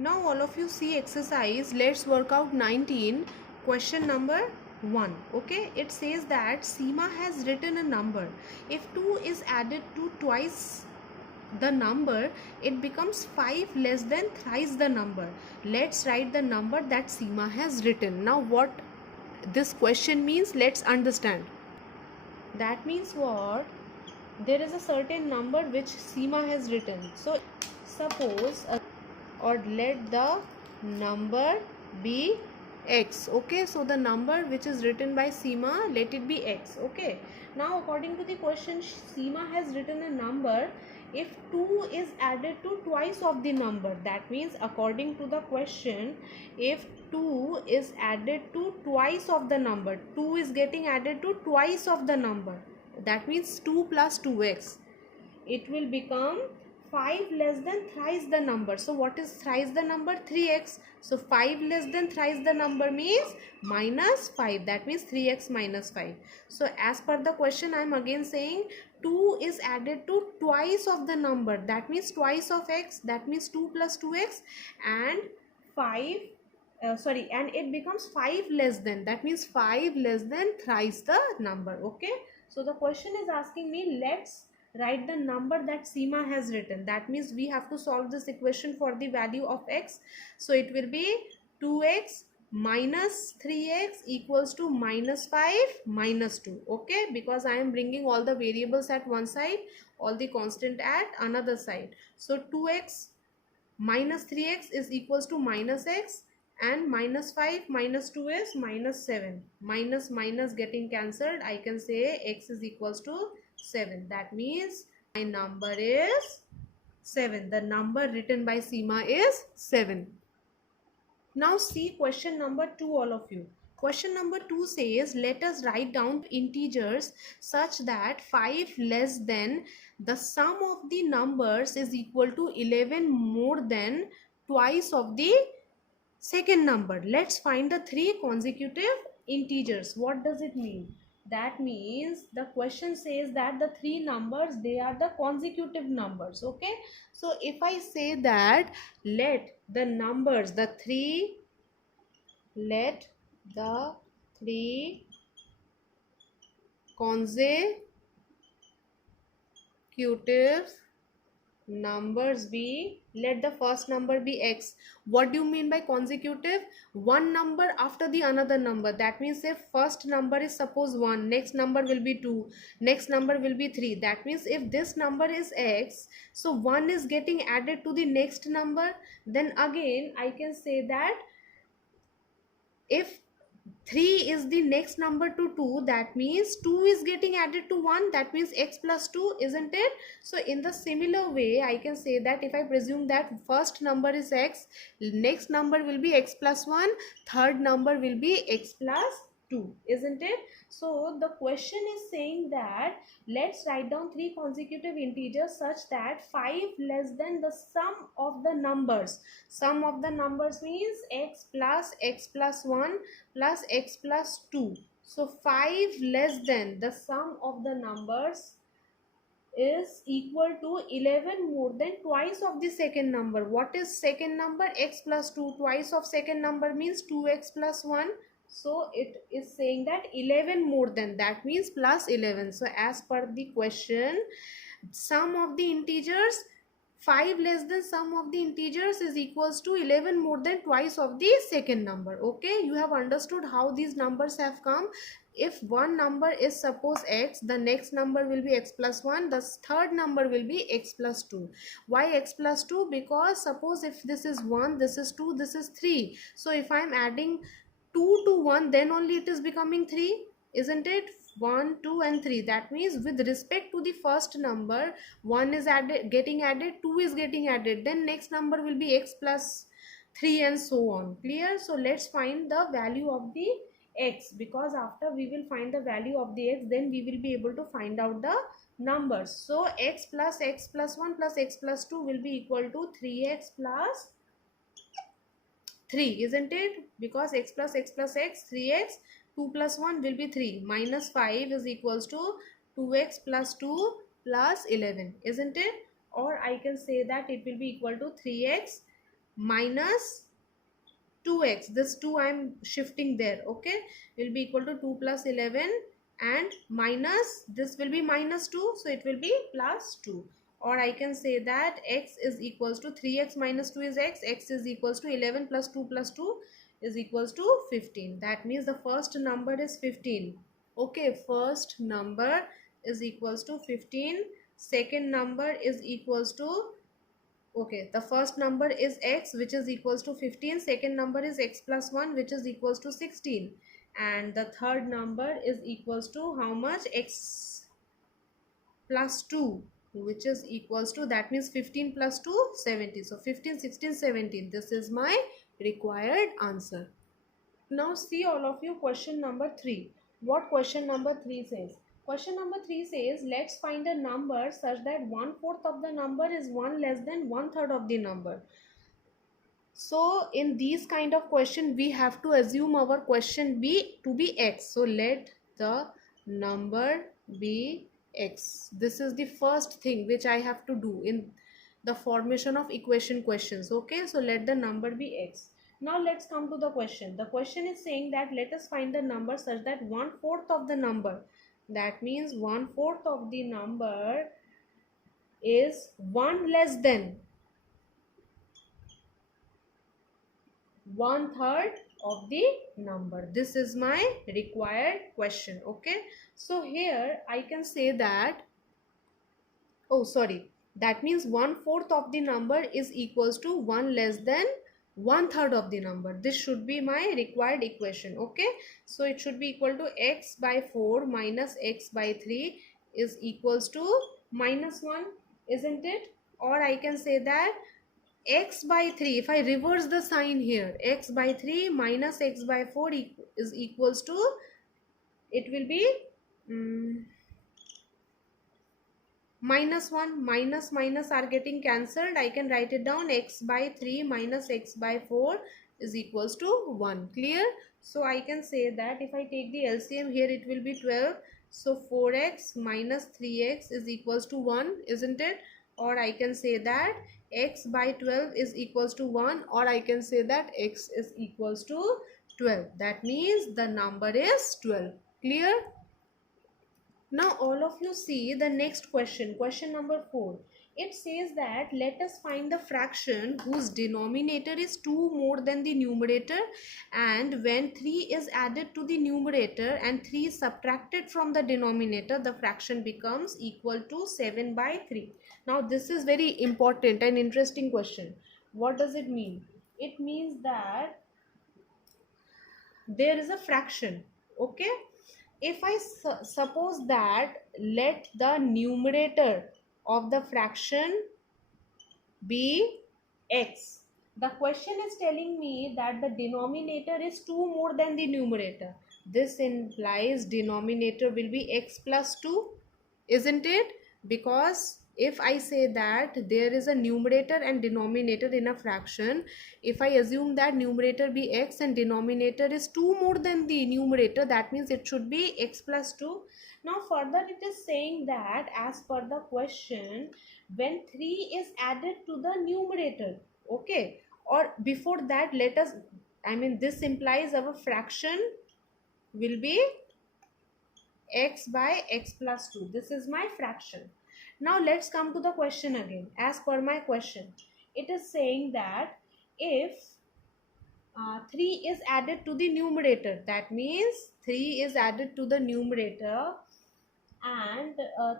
Now all of you see exercise. Let's work out 19. Question number 1. Okay, it says that Seema has written a number. If 2 is added to twice the number, it becomes 5 less than thrice the number. Let's write the number that Seema has written. Now what this question means, let's understand. That means what? There is a certain number which Seema has written. So suppose or let the number be x. Okay, so the number which is written by Seema, let it be x. Okay, now according to the question, Seema has written a number. If 2 is added to twice of the number, that means according to the question, if 2 is added to twice of the number, 2 is getting added to twice of the number, that means 2 plus 2x, it will become 5 less than thrice the number. So what is thrice the number? 3x. So 5 less than thrice the number means minus 5. That means 3x minus 5. So as per the question, I am again saying 2 is added to twice of the number. That means twice of x. That means 2 plus 2x and 5. And it becomes 5 less than. That means 5 less than thrice the number. Okay. So the question is asking me, let's write the number that Seema has written. That means we have to solve this equation for the value of x. So it will be 2x minus 3x equals to minus 5 minus 2. Okay, because I am bringing all the variables at one side, all the constant at another side. So 2x minus 3x is equals to minus x, and minus 5 minus 2 is minus 7. Minus minus getting cancelled, I can say x is equals to 7. That means my number is 7. The number written by Seema is 7. Now see question number 2, all of you. Question number 2 says, let us write down integers such that 5 less than the sum of the numbers is equal to 11 more than twice of the second number. Let's find the 3 consecutive integers. What does it mean? That means the question says that the 3 numbers, they are the consecutive numbers. Okay, so if I say that let the numbers, let the 3 consecutive numbers be, let the first number be x. What do you mean by consecutive? One number after the another number. That means if first number is suppose 1, next number will be 2, next number will be 3. That means if this number is x, so 1 is getting added to the next number. Then again I can say that if 3 is the next number to 2, that means 2 is getting added to 1, that means x plus 2, isn't it? So in the similar way, I can say that if I presume that first number is x, next number will be x plus 1, third number will be x plus 2, isn't it? So the question is saying that let's write down 3 consecutive integers such that 5 less than the sum of the numbers. Sum of the numbers means x plus 1 plus x plus 2. So 5 less than the sum of the numbers is equal to 11 more than twice of the second number. What is second number? X plus 2. Twice of second number means 2x plus 1. So it is saying that 11 more than, that means plus 11. So as per the question, sum of the integers, 5 less than sum of the integers is equals to 11 more than twice of the second number. Okay, you have understood how these numbers have come. If one number is suppose x, the next number will be x plus 1, the third number will be x plus 2. Why x plus 2? Because suppose if this is 1, this is 2, this is 3. So if I am adding 2 to 1, then only it is becoming 3, isn't it? 1, 2 and 3. That means with respect to the first number, 1 is getting added, 2 is getting added, then next number will be x plus 3 and so on. Clear? So let's find the value of the x, because after we will find the value of the x, then we will be able to find out the numbers. So x plus 1 plus x plus 2 will be equal to 3x plus 3, isn't it? Because x plus x, 3x, 2 plus 1 will be 3, minus 5 is equals to 2x plus 2 plus 11, isn't it? Or I can say that it will be equal to 3x minus 2x, this 2 I'm shifting there, okay, will be equal to 2 plus 11 and minus this will be minus 2, so it will be plus 2. Or I can say that x is equals to 3x minus 2 is x is equals to 11 plus 2 is equals to 15. That means the first number is 15. Okay, first number is equals to 15, second number is equals to, okay, the first number is x which is equals to 15, second number is x plus 1 which is equals to 16, and the third number is equals to how much, x plus 2 which is equals to, that means 15 plus 2 70. So 15, 16, 17, this is my required answer. Now see all of you question number 3. What question number 3 says? Question number 3 says, let's find a number such that 1/4 of the number is 1 less than 1/3 of the number. So in these kind of question, we have to assume our question to be x. So let the number be x. This is the first thing which I have to do in the formation of equation questions. Okay, so let the number be x. Now let's come to the question. The question is saying that let us find the number such that 1/4 of the number, that means 1/4 of the number is 1 less than 1/3 of the number. This is my required question. Okay, so here I can say that, oh sorry, that means 1/4 of the number is equals to 1 less than 1/3 of the number. This should be my required equation. Okay, so it should be equal to x by 4 minus x by 3 is equals to minus 1, isn't it? Or I can say that x by 3, if I reverse the sign here, x by 3 minus x by 4 is equals to, it will be minus 1, minus minus are getting cancelled. I can write it down, x by 3 minus x by 4 is equals to 1. Clear? So I can say that if I take the LCM here, it will be 12. So 4x minus 3x is equals to 1, isn't it? Or I can say that x by 12 is equals to 1, or I can say that x is equals to 12. That means the number is 12. Clear? Now all of you see the next question, question number 4. It says that let us find the fraction whose denominator is 2 more than the numerator, and when 3 is added to the numerator and 3 is subtracted from the denominator, the fraction becomes equal to 7 by 3. Now this is very important and interesting question. What does it mean? It means that there is a fraction, okay? If I suppose that let the numerator of the fraction be x, the question is telling me that the denominator is 2 more than the numerator. This implies denominator will be x plus 2, isn't it? Because if I say that there is a numerator and denominator in a fraction, if I assume that numerator be x and denominator is 2 more than the numerator, that means it should be x plus 2. Now further it is saying that as per the question, when 3 is added to the numerator, okay, or before that, let us, I mean this implies our fraction will be x by x plus 2. This is my fraction. Now let's come to the question again. As per my question, it is saying that if 3 is added to the numerator, that means 3 is added to the numerator and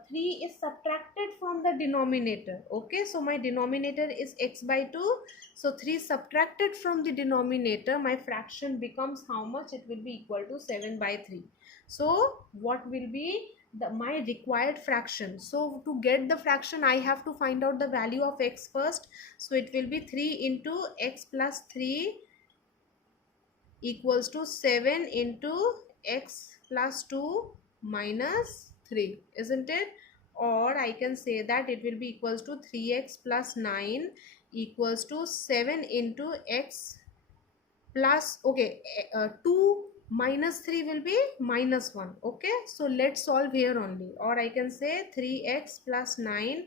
3 is subtracted from the denominator. Okay, so my denominator is x by 2, so 3 subtracted from the denominator, my fraction becomes how much? It will be equal to 7 by 3. So what will be my required fraction? So to get the fraction, I have to find out the value of x first. So it will be 3 into x plus 3 equals to 7 into x plus 2 minus 3, isn't it? Or I can say that it will be equals to 3x plus 9 equals to 7 into x plus, okay, 2 minus 3 will be minus 1. Okay, so let's solve here only. Or I can say 3x plus 9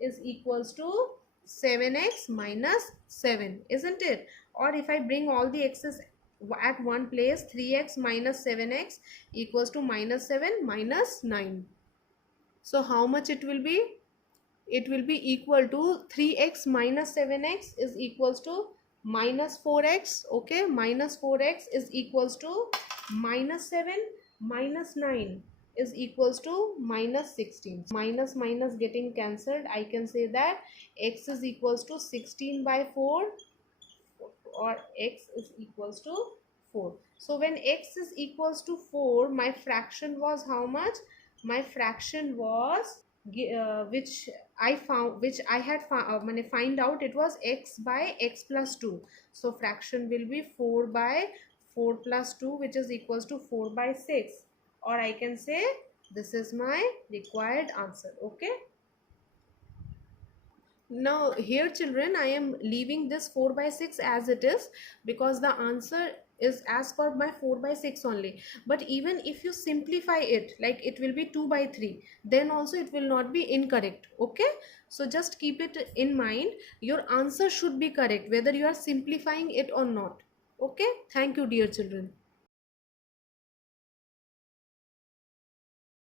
is equals to 7x minus 7, isn't it? Or if I bring all the x's at one place, 3x minus 7x equals to minus 7 minus 9. So how much it will be? It will be equal to 3x minus 7x is equals to minus 4x. Okay, minus 4x is equals to minus 7 minus 9 is equals to minus 16. Minus minus getting cancelled, I can say that x is equals to 16 by 4, or x is equals to 4. So when x is equals to 4, my fraction was how much? My fraction was which I found, which I had found, when I find out, it was x by x plus 2. So fraction will be 4 by 4 plus 2, which is equals to 4 by 6. Or I can say this is my required answer. Okay. Now here children, I am leaving this 4 by 6 as it is, because the answer is as per my 4 by 6 only. But even if you simplify it, like it will be 2 by 3, then also it will not be incorrect. Okay, so just keep it in mind, your answer should be correct whether you are simplifying it or not. Okay, thank you dear children.